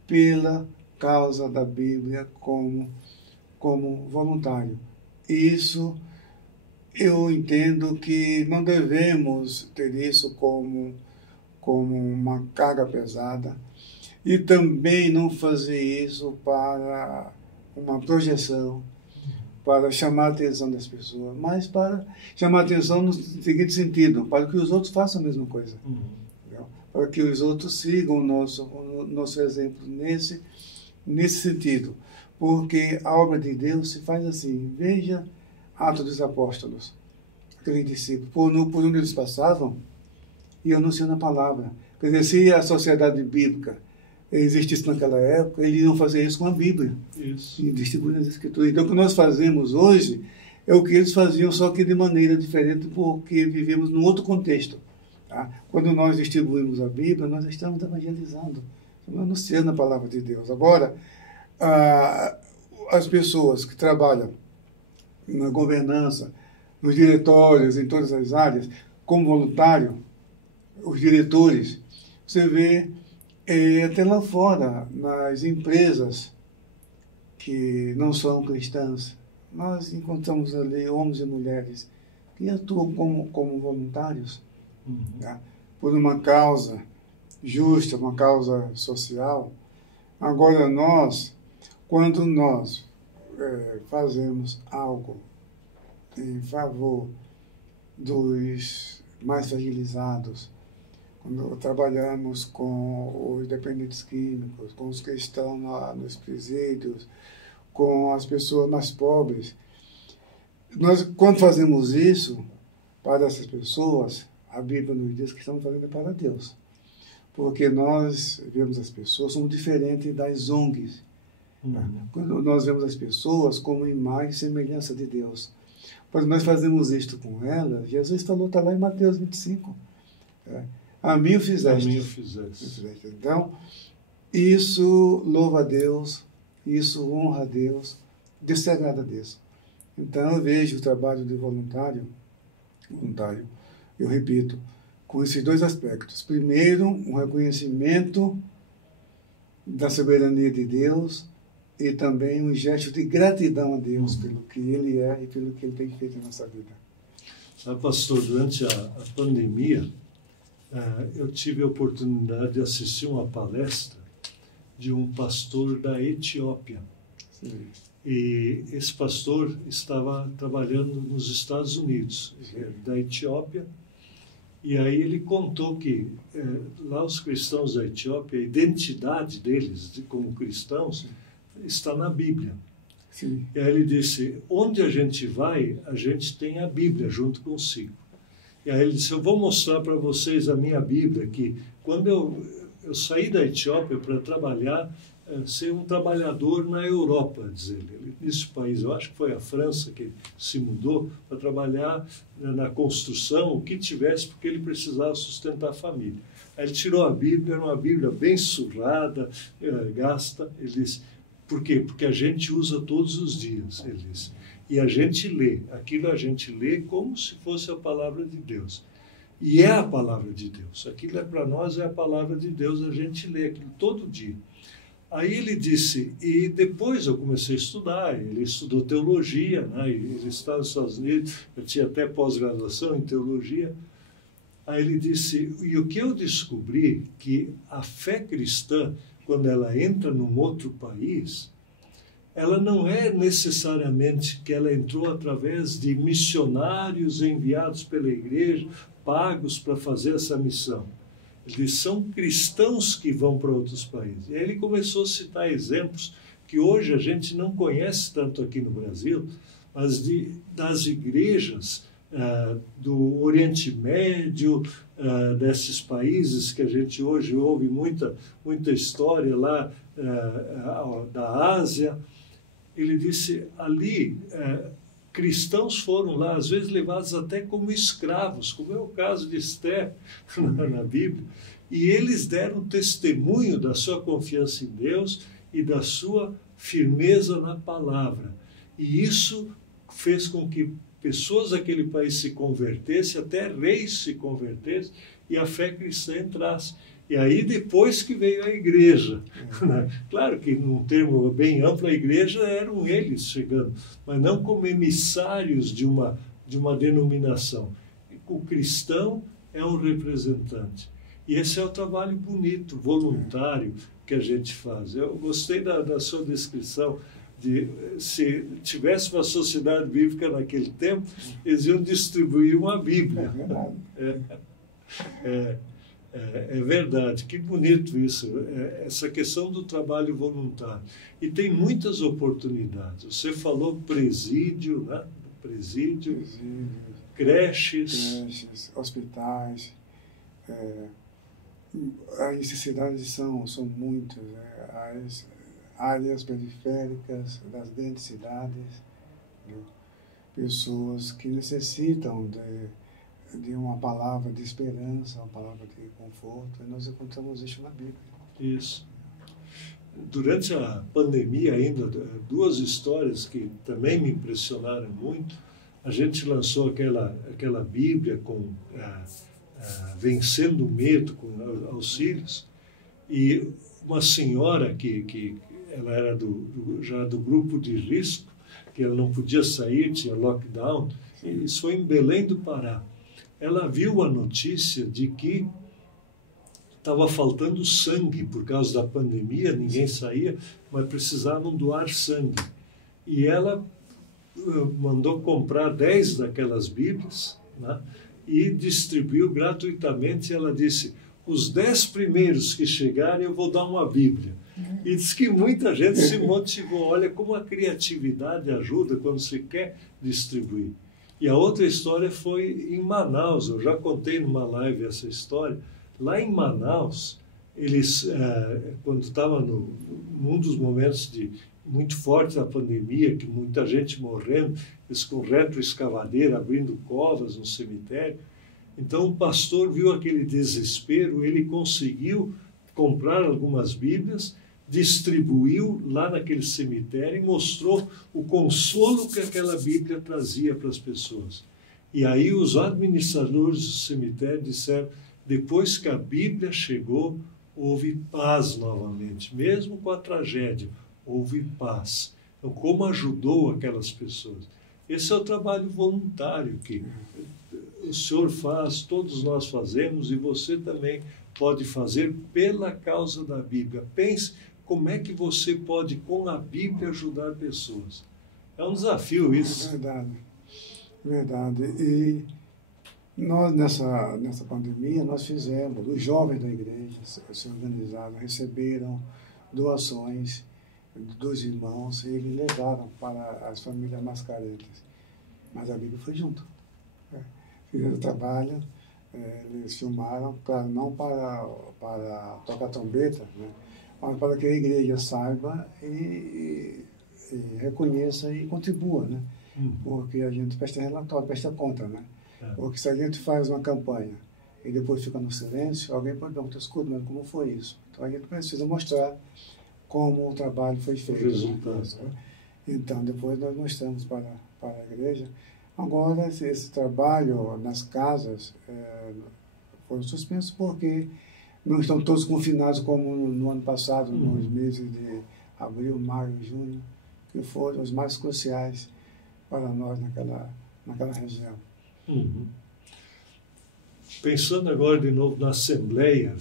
pela causa da Bíblia como voluntário. Isso eu entendo que não devemos ter isso como uma carga pesada e também não fazer isso para uma projeção, para chamar a atenção das pessoas, mas para chamar a atenção no seguinte sentido, para que os outros façam a mesma coisa. Para que os outros sigam o nosso exemplo nesse sentido. Porque a obra de Deus se faz assim. Veja Atos dos Apóstolos, aqueles discípulos, por onde eles passavam, e anunciando a palavra. Quer dizer, se a sociedade bíblica existisse naquela época, eles iam fazer isso com a Bíblia. Isso. E distribuindo as Escrituras. Então, o que nós fazemos hoje é o que eles faziam, só que de maneira diferente, porque vivemos num outro contexto. Tá? Quando nós distribuímos a Bíblia, nós estamos evangelizando, estamos anunciando a palavra de Deus. Agora, as pessoas que trabalham na governança, nos diretórios, em todas as áreas, como voluntário, os diretores, você vê até lá fora, nas empresas que não são cristãs, nós encontramos ali homens e mulheres que atuam como voluntários, tá? Por uma causa justa, uma causa social. Agora quando nós fazemos algo em favor dos mais fragilizados, quando trabalhamos com os dependentes químicos, com os que estão nos presídios, com as pessoas mais pobres, quando fazemos isso para essas pessoas, a Bíblia nos diz que estamos fazendo para Deus. porque nós vemos as pessoas, somos diferentes das ONGs. Quando nós vemos as pessoas como imagem e semelhança de Deus. Quando nós fazemos isto com elas, Jesus falou, está lá em Mateus 25. A mim o fizeste. A mim o fizeste. Então, isso louva a Deus, isso honra a Deus, Deus se agrada a Deus. Então, eu vejo o trabalho de voluntário, eu repito, com esses dois aspectos. Primeiro, um reconhecimento da soberania de Deus e também um gesto de gratidão a Deus pelo que Ele é e pelo que Ele tem feito em nossa vida. Sabe, pastor, durante a pandemia, eu tive a oportunidade de assistir uma palestra de um pastor da Etiópia. Sim. E esse pastor estava trabalhando nos Estados Unidos, da Etiópia, e aí ele contou que lá os cristãos da Etiópia, a identidade deles como cristãos está na Bíblia. Sim. E aí ele disse, onde a gente vai, a gente tem a Bíblia junto consigo. E aí ele disse, eu vou mostrar para vocês a minha Bíblia, que quando eu saí da Etiópia para trabalhar, ser um trabalhador na Europa, diz ele. Esse país, eu acho que foi a França que se mudou para trabalhar na construção, o que tivesse, porque ele precisava sustentar a família. Aí ele tirou a Bíblia, era uma Bíblia bem surrada, gasta. Ele disse, por quê? Porque a gente usa todos os dias, ele disse. E a gente lê, aquilo a gente lê como se fosse a palavra de Deus. E é a palavra de Deus. Aquilo para nós é a palavra de Deus, a gente lê aquilo todo dia. Aí ele disse, e depois eu comecei a estudar, ele estudou teologia, né? Ele estava nos Estados Unidos, eu tinha até pós-graduação em teologia. Aí ele disse, e o que eu descobri, que a fé cristã, quando ela entra num outro país, ela não é necessariamente que ela entrou através de missionários enviados pela igreja, pagos para fazer essa missão. Eles são cristãos que vão para outros países. E aí ele começou a citar exemplos que hoje a gente não conhece tanto aqui no Brasil, mas das igrejas do Oriente Médio, desses países que a gente hoje ouve muita história lá da Ásia. Ele disse, ali, cristãos foram lá, às vezes levados até como escravos, como é o caso de Esther na Bíblia, e eles deram testemunho da sua confiança em Deus e da sua firmeza na palavra. E isso fez com que pessoas daquele país se convertessem, até reis se convertessem, e a fé cristã entrasse. E aí depois que veio a igreja. Né? Claro que num termo bem amplo, a igreja eram eles chegando, mas não como emissários de uma denominação. O cristão é um representante. E esse é o trabalho bonito, voluntário, que a gente faz. Eu gostei da sua descrição de, se tivesse uma sociedade bíblica naquele tempo, eles iam distribuir uma Bíblia. É verdade, que bonito isso, essa questão do trabalho voluntário. E tem muitas oportunidades. Você falou presídio, né? Presídio, creches, hospitais. As necessidades são muitas. As áreas periféricas das grandes cidades, pessoas que necessitam de uma palavra de esperança, uma palavra de conforto, e nós encontramos isso na Bíblia. Isso. Durante a pandemia ainda, duas histórias que também me impressionaram muito. A gente lançou aquela Bíblia com Vencendo o Medo, com auxílios, e uma senhora que ela era já do grupo de risco, que ela não podia sair, tinha lockdown, e isso foi em Belém do Pará. Ela viu a notícia de que estava faltando sangue por causa da pandemia, ninguém saía, mas precisavam doar sangue. E ela mandou comprar 10 daquelas Bíblias, né, e distribuiu gratuitamente. Ela disse, os 10 primeiros que chegarem eu vou dar uma Bíblia. E diz que muita gente se motivou. Olha como a criatividade ajuda quando se quer distribuir. E a outra história foi em Manaus. Eu já contei numa live essa história. Lá em Manaus, eles, quando estava num dos momentos muito fortes da pandemia, que muita gente morrendo, eles com retroescavadeira, abrindo covas no cemitério. Então o pastor viu aquele desespero, ele conseguiu comprar algumas Bíblias, distribuiu lá naquele cemitério e mostrou o consolo que aquela Bíblia trazia para as pessoas. E aí os administradores do cemitério disseram, depois que a Bíblia chegou, houve paz novamente, mesmo com a tragédia, houve paz. Então, como ajudou aquelas pessoas? Esse é o trabalho voluntário que o senhor faz, todos nós fazemos, e você também pode fazer pela causa da Bíblia. Pense como é que você pode, com a Bíblia, ajudar pessoas. É um desafio isso. Verdade, verdade. E nós, nessa pandemia, nós fizemos, os jovens da igreja se organizaram, receberam doações dos irmãos e eles levaram para as famílias mais carentes. Mas a Bíblia foi junto. Fizeram o trabalho, eles filmaram, não para tocar trombeta, né? Mas para que a igreja saiba e reconheça e contribua, né? Porque a gente presta relatório, presta conta, né? Porque se a gente faz uma campanha e depois fica no silêncio, alguém pode perguntar, escuta, mas como foi isso? Então a gente precisa mostrar como o trabalho foi feito. Né? Então depois nós mostramos para a igreja. Agora esse trabalho nas casas foi suspenso porque não estão todos confinados como no ano passado, nos meses de abril, maio e junho, que foram os mais cruciais para nós naquela região. Pensando agora de novo na Assembleia,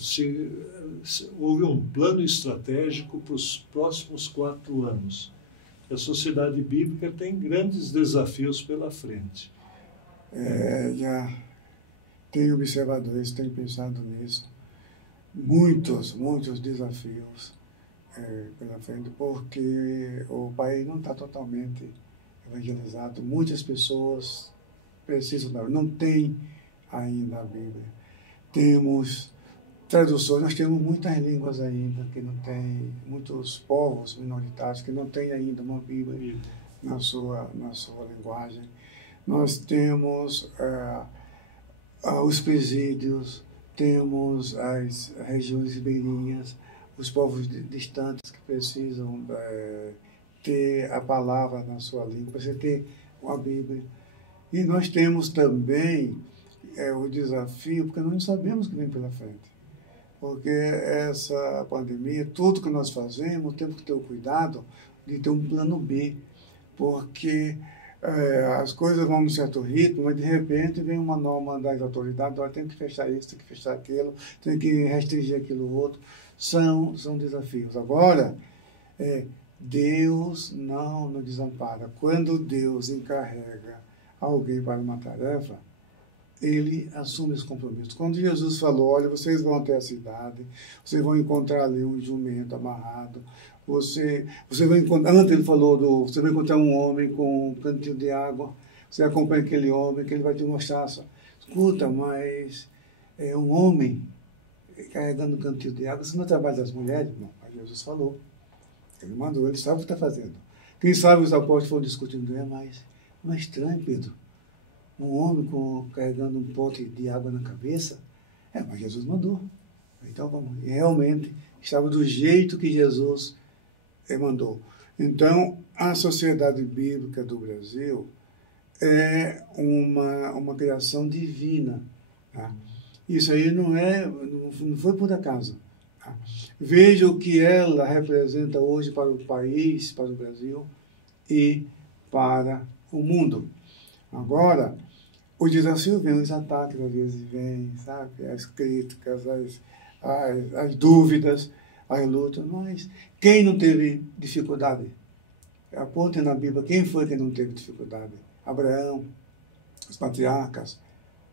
houve um plano estratégico para os próximos 4 anos. A Sociedade Bíblica tem grandes desafios pela frente. Já tenho observado isso, tenho pensado nisso. Muitos desafios pela frente, porque o país não está totalmente evangelizado. Muitas pessoas precisam não tem ainda a Bíblia. Temos traduções, nós temos muitas línguas ainda que não tem, muitos povos minoritários que não têm ainda uma Bíblia na sua linguagem. Nós temos os presídios, temos as regiões ribeirinhas, os povos distantes que precisam ter a palavra na sua língua, precisam ter uma Bíblia. E nós temos também o desafio, porque nós não sabemos o que vem pela frente. Porque essa pandemia, tudo que nós fazemos, temos que ter o cuidado de ter um plano B. Porque as coisas vão num certo ritmo, mas de repente vem uma norma das autoridades, tem que fechar isso, tem que fechar aquilo, tem que restringir aquilo outro. São desafios. Agora, Deus não nos desampara. Quando Deus encarrega alguém para uma tarefa, ele assume esse compromisso. Quando Jesus falou, olha, vocês vão até a cidade, vocês vão encontrar ali um jumento amarrado, você vai encontrar, antes ele falou, você vai encontrar um homem com um cantil de água, você acompanha aquele homem, que ele vai te mostrar, escuta, mas um homem carregando um cantil de água, isso não é trabalho das mulheres? Não, mas Jesus falou, ele mandou, ele sabe o que está fazendo. Quem sabe os apóstolos foram discutindo, mas não é estranho, Pedro? Um homem carregando um pote de água na cabeça? Mas Jesus mandou. Então vamos. E realmente estava do jeito que Jesus mandou. Então, a Sociedade Bíblica do Brasil é uma criação divina. Tá? Isso aí não foi por acaso. Tá? Veja o que ela representa hoje para o país, para o Brasil e para o mundo. Agora, o desafio vem, os ataques às vezes vêm, sabe? As críticas, as dúvidas, as lutas, mas quem não teve dificuldade? Aponte na Bíblia quem foi que não teve dificuldade. Abraão, os patriarcas,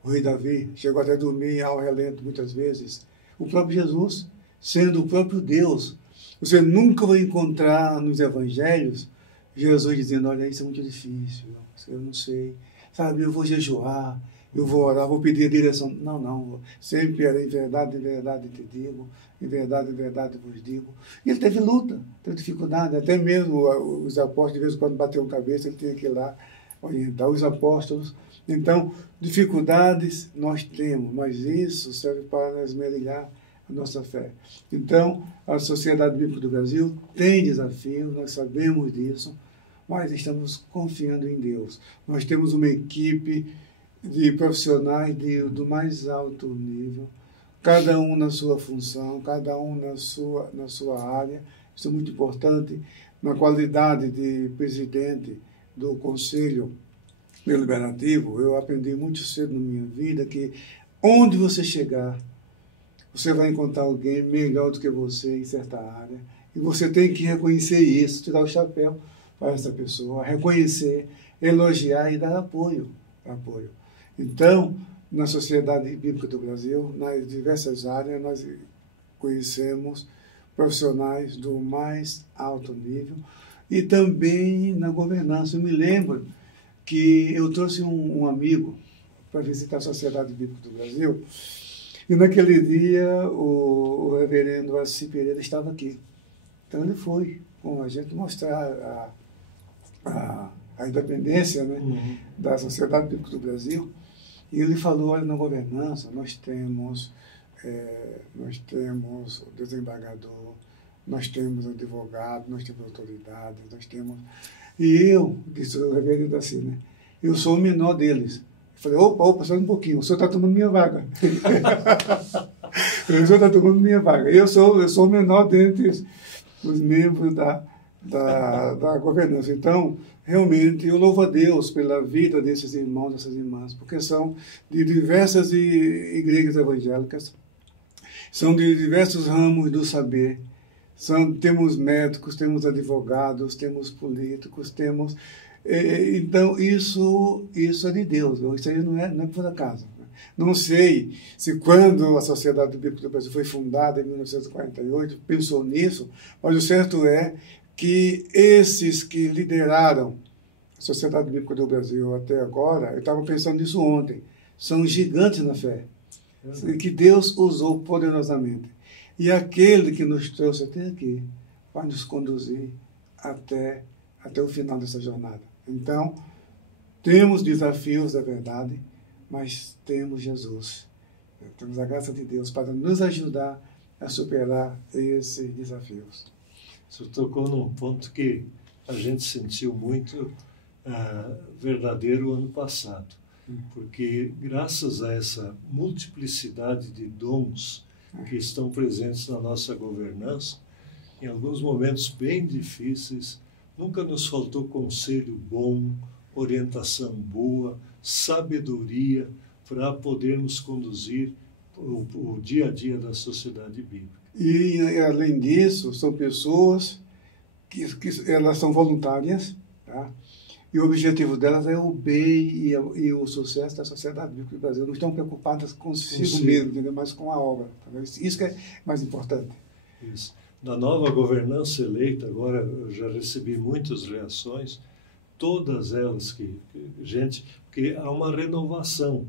o rei Davi, chegou até a dormir ao relento muitas vezes. O próprio Jesus, sendo o próprio Deus. Você nunca vai encontrar nos evangelhos Jesus dizendo, olha, isso é muito difícil, eu não sei. Sabe, eu vou jejuar, eu vou orar, vou pedir a direção. Não, não, sempre era em verdade te digo, em verdade vos digo. E ele teve luta, teve dificuldade, até mesmo os apóstolos, de vez em quando bateram cabeça, ele tinha que ir lá orientar os apóstolos. Então, dificuldades nós temos, mas isso serve para esmerilhar a nossa fé. Então, a Sociedade Bíblica do Brasil tem desafios, nós sabemos disso, mas estamos confiando em Deus. Nós temos uma equipe de profissionais do mais alto nível, cada um na sua função, cada um na sua área. Isso é muito importante. Na qualidade de presidente do Conselho Deliberativo, eu aprendi muito cedo na minha vida que onde você chegar, você vai encontrar alguém melhor do que você em certa área, e você tem que reconhecer isso, tirar o chapéu para essa pessoa, reconhecer, elogiar e dar apoio. Então, na Sociedade Bíblica do Brasil, nas diversas áreas, nós conhecemos profissionais do mais alto nível e também na governança. Eu me lembro que eu trouxe um amigo para visitar a Sociedade Bíblica do Brasil e naquele dia o reverendo Assi Pereira estava aqui. Então ele foi com a gente mostrar a independência, né, da Sociedade Bíblica do Brasil. E ele falou, olha, na governança nós temos o desembargador, nós temos advogado, nós temos autoridades, nós temos... E eu, disse o reverendo assim, né, eu sou o menor deles. Eu falei, opa, só um pouquinho, o senhor está tomando minha vaga. O senhor está tomando minha vaga. Eu sou o menor dentre os membros da governança. Então, realmente, eu louvo a Deus pela vida desses irmãos, dessas irmãs, porque são de diversas igrejas evangélicas, são de diversos ramos do saber. Temos médicos, temos advogados, temos políticos, temos... Então, isso é de Deus, isso aí não é por acaso. Não sei se quando a Sociedade Bíblica do Brasil foi fundada em 1948, pensou nisso, mas o certo é que esses que lideraram a Sociedade Bíblica do Brasil até agora, eu estava pensando nisso ontem, são gigantes na fé, que Deus usou poderosamente. E aquele que nos trouxe até aqui vai nos conduzir até o final dessa jornada. Então, temos desafios, é verdade, mas temos Jesus. Temos a graça de Deus para nos ajudar a superar esses desafios. Você tocou num ponto que a gente sentiu muito verdadeiro ano passado, porque graças a essa multiplicidade de dons que estão presentes na nossa governança, em alguns momentos bem difíceis, nunca nos faltou conselho bom, orientação boa, sabedoria para podermos conduzir o dia a dia da sociedade bíblica. E, além disso, são pessoas que elas são voluntárias, tá? E o objetivo delas é o bem e o sucesso da Sociedade Bíblica do Brasil. Não estão preocupadas consigo mesmo, entendeu? Mas com a obra. Tá? Isso que é mais importante. Isso. Na nova governança eleita, agora eu já recebi muitas reações, todas elas porque há uma renovação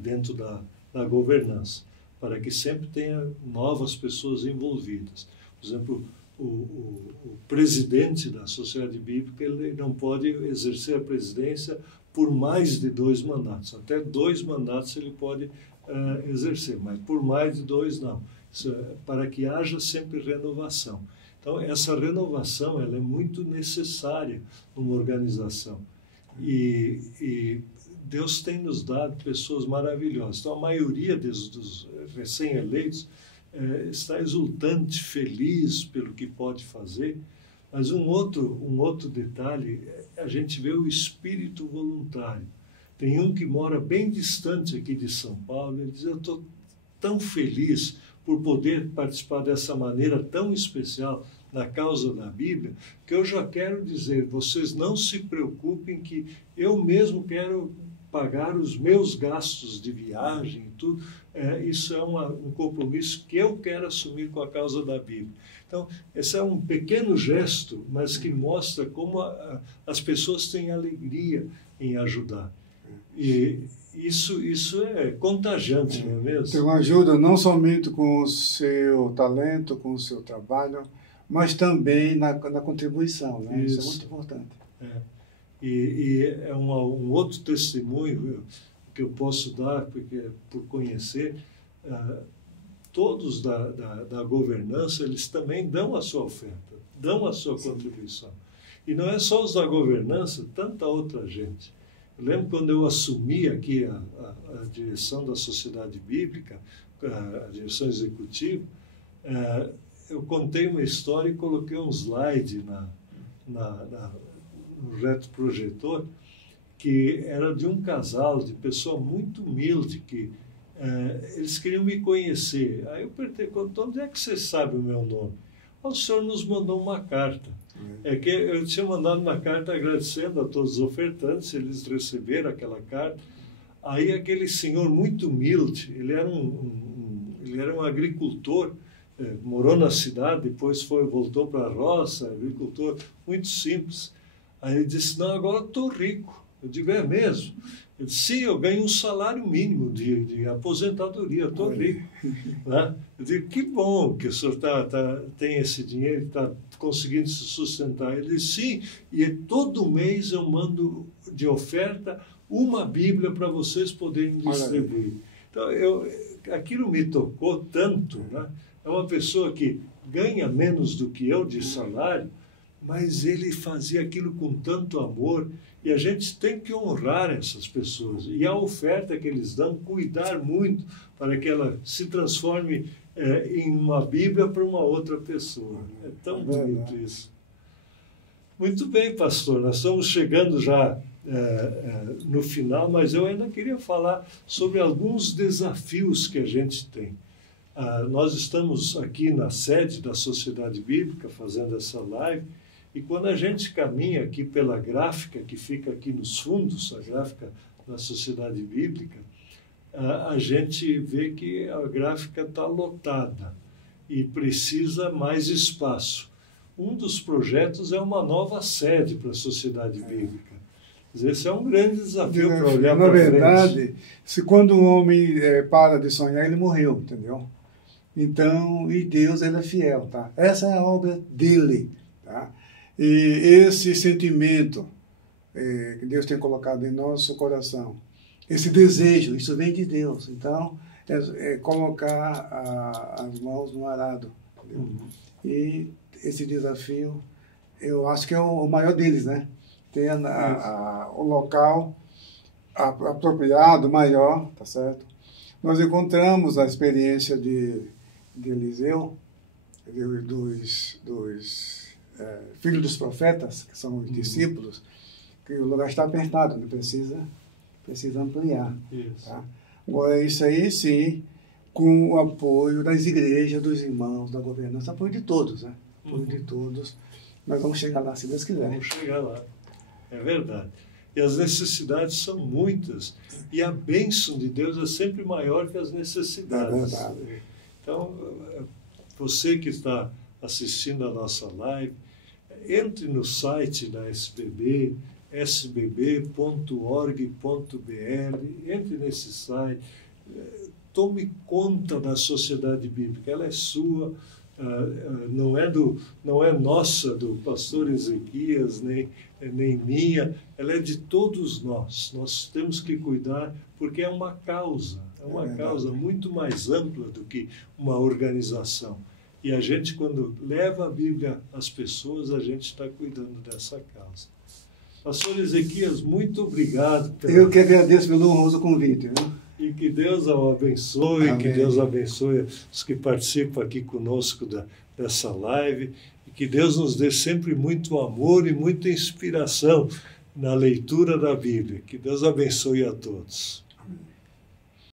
dentro da governança, para que sempre tenha novas pessoas envolvidas. Por exemplo, o presidente da Sociedade Bíblica, ele não pode exercer a presidência por mais de 2 mandatos. Até 2 mandatos ele pode exercer, mas por mais de 2 não. Isso é para que haja sempre renovação. Então, essa renovação ela é muito necessária numa organização. E Deus tem nos dado pessoas maravilhosas. Então, a maioria dos recém-eleitos está exultante, feliz pelo que pode fazer. Mas um outro detalhe, a gente vê o espírito voluntário. Tem um que mora bem distante aqui de São Paulo, ele diz, eu estou tão feliz por poder participar dessa maneira tão especial na causa da Bíblia, que eu já quero dizer, vocês não se preocupem que eu mesmo quero pagar os meus gastos de viagem e tudo. Isso é um compromisso que eu quero assumir com a causa da Bíblia. Então, esse é um pequeno gesto, mas que mostra como as pessoas têm alegria em ajudar. E isso é contagiante, não é mesmo? Então ajuda não somente com o seu talento, com o seu trabalho, mas também na contribuição, né? Isso é muito importante. E é um outro testemunho que eu posso dar, porque por conhecer, todos da governança, eles também dão a sua oferta, dão a sua contribuição. E não é só os da governança, tanta outra gente. Eu lembro quando eu assumi aqui a direção da Sociedade Bíblica, a direção executiva, eu contei uma história e coloquei um slide no retroprojetor, que era de um casal, de pessoa muito humilde, que eles queriam me conhecer. Aí eu perguntei, onde é que você sabe o meu nome? O senhor nos mandou uma carta. É que eu tinha mandado uma carta agradecendo a todos os ofertantes, eles receberam aquela carta. Aí aquele senhor muito humilde, ele era um agricultor, morou na cidade, depois voltou para a roça, agricultor muito simples. Aí ele disse, não, agora estou rico. Eu digo, é mesmo? Ele disse, sim, eu ganho um salário mínimo de aposentadoria, estou rico. Né? Eu digo, que bom que o senhor tem esse dinheiro, está conseguindo se sustentar. Ele disse, sim, e todo mês eu mando de oferta uma Bíblia para vocês poderem distribuir. Então, aquilo me tocou tanto. Né? É uma pessoa que ganha menos do que eu de salário, mas ele fazia aquilo com tanto amor, e a gente tem que honrar essas pessoas. E a oferta que eles dão, cuidar muito para que ela se transforme em uma Bíblia para uma outra pessoa. É tão bonito isso. Muito bem, pastor, nós estamos chegando já no final, mas eu ainda queria falar sobre alguns desafios que a gente tem. Nós estamos aqui na sede da Sociedade Bíblica fazendo essa live, e quando a gente caminha aqui pela gráfica que fica aqui nos fundos, a gráfica da Sociedade Bíblica, a gente vê que a gráfica está lotada e precisa mais espaço. Um dos projetos é uma nova sede para a Sociedade Bíblica. Esse é um grande desafio para olhar para frente. Na verdade, quando o homem para de sonhar, ele morreu, entendeu? Então, e Deus, ele é fiel, tá? Essa é a obra dele, tá? E esse sentimento que Deus tem colocado em nosso coração, esse desejo, isso vem de Deus. Então, colocar as mãos no arado. E esse desafio, eu acho que é o maior deles, né? Ter o local apropriado, maior, tá certo? Nós encontramos a experiência de Eliseu, dos filhos dos profetas, que são os discípulos, que o lugar está apertado, né? Precisa ampliar. Tá? Agora, isso aí, sim, com o apoio das igrejas, dos irmãos, da governança, apoio de todos, né? Apoio de todos. Nós vamos chegar lá, se Deus quiser. Vamos chegar lá. É verdade. E as necessidades são muitas. E a bênção de Deus é sempre maior que as necessidades. É verdade. Então, você que está assistindo a nossa live, entre no site da SBB, sbb.org.br, entre nesse site, tome conta da Sociedade Bíblica, ela é sua, não é nossa, do pastor Ezequias, nem minha, ela é de todos nós. Nós temos que cuidar, porque é uma causa muito mais ampla do que uma organização. E a gente, quando leva a Bíblia às pessoas, a gente está cuidando dessa causa. Pastor Ezequias, muito obrigado. Eu que agradeço pelo honroso convite. Viu? E que Deus o abençoe, que Deus abençoe os que participam aqui conosco dessa live, e que Deus nos dê sempre muito amor e muita inspiração na leitura da Bíblia. Que Deus abençoe a todos.